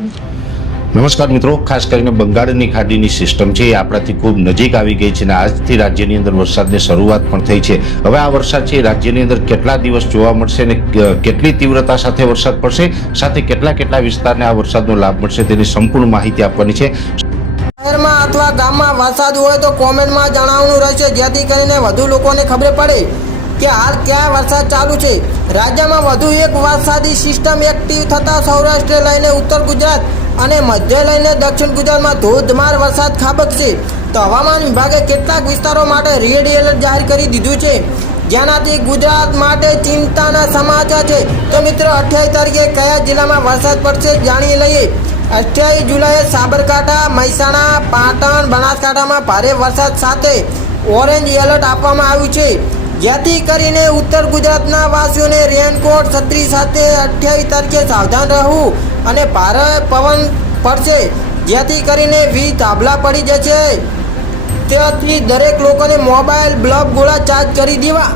નમસ્કાર મિત્રો, ખાસ કરીને બંગાળની ખાડીની સિસ્ટમ છે એ આપણાથી ખૂબ નજીક આવી ગઈ છે અને આજથી રાજ્યની અંદર વરસાદની શરૂઆત પણ થઈ છે. હવે આ વરસાદ છે રાજ્યની અંદર કેટલા દિવસ જોવા મળશે અને કેટલી તીવ્રતા સાથે વરસાદ પડશે, સાથે કેટલા કેટલા વિસ્તારને આ વરસાદનો લાભ મળશે તેની સંપૂર્ણ માહિતી આપવાની છે. શહેરમાં અથવા ગામમાં વરસાદ હોય તો કોમેન્ટમાં જણાવવાનું રહેશે, જેથી કરીને વધુ લોકોને ખબર પડે. કે હાલ ક્યાં વરસાદ ચાલુ છે? રાજ્યમાં વધુ એક વરસાદી સિસ્ટમ એક્ટિવ થતાં સૌરાષ્ટ્ર લઈને ઉત્તર ગુજરાત અને મધ્ય લઈને દક્ષિણ ગુજરાતમાં ધોધમાર વરસાદ ખાબકશે તો હવામાન વિભાગે કેટલાક વિસ્તારો માટે રેડ એલર્ટ જાહેર કરી દીધું છે. જેનાથી ગુજરાત માટે ચિંતાના સમાચાર છે. તો મિત્રો, અઠ્યાવીસ તારીખે કયા જિલ્લામાં વરસાદ પડશે જાણી લઈએ. અઠ્યાવીસ જુલાઈએ સાબરકાંઠા, મહેસાણા, પાટણ, બનાસકાંઠામાં ભારે વરસાદ સાથે. ઓરેન્જ એલર્ટ આપવામાં આવ્યું છે. જેથી કરીને ઉત્તર ગુજરાતના વાસીઓને રેનકોટ છત્રી સાથે અઠ્યાવીસ તારીખે સાવધાન રહેવું અને ભારે પવન પડશે. જેથી કરીને વીજ થાંભલા પડી જશે. તેથી દરેક લોકોને મોબાઈલ, બ્લબ, ગોળા ચાર્જ કરી દેવા.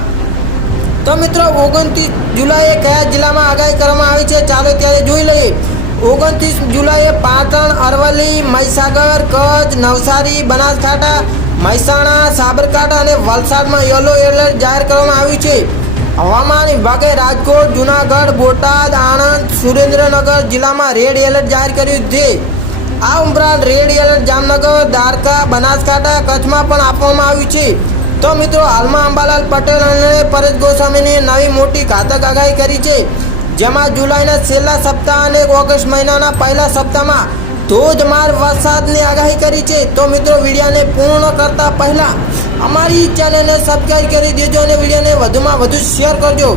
તો મિત્રો, ઓગણત્રીસ જુલાઈએ કયા જિલ્લામાં આગાહી કરવામાં આવી છે? ચાલો ત્યારે જોઈ લઈએ. ઓગણત્રીસ જુલાઈએ પાટણ, અરવલ્લી, મહીસાગર, કચ્છ, નવસારી, બનાસકાંઠા મહેસાણા, સાબરકાંઠા અને વલસાડમાં યલો એલર્ટ જાહેર કરવામાં આવ્યું છે. હવામાન વિભાગે રાજકોટ, જુનાગઢ, બોટાદ, આણંદ, સુરેન્દ્રનગર જિલ્લામાં રેડ એલર્ટ જાહેર કર્યું છે. આ ઉપરાંત રેડ એલર્ટ જામનગર, દ્વારકા, બનાસકાંઠા કચ્છમાં પણ આપવામાં આવ્યું છે. તો મિત્રો, હાલમાં અંબાલાલ પટેલ અને પરેશ ગોસ્વામીની નવી મોટી ઘાતક આગાહી કરી છે. જેમાં જુલાઈના છેલ્લા સપ્તાહ અને ઓગસ્ટ મહિનાના પહેલા સપ્તાહમાં ધોધમાર વરસાદની આગાહી કરી છે. તો મિત્રો, વિડીયોને પૂર્ણ કરતા પહેલા અમારી ચેનલને સબસ્ક્રાઈબ કરી દેજો અને વિડીયોને વધુમાં વધુ શેર કરજો.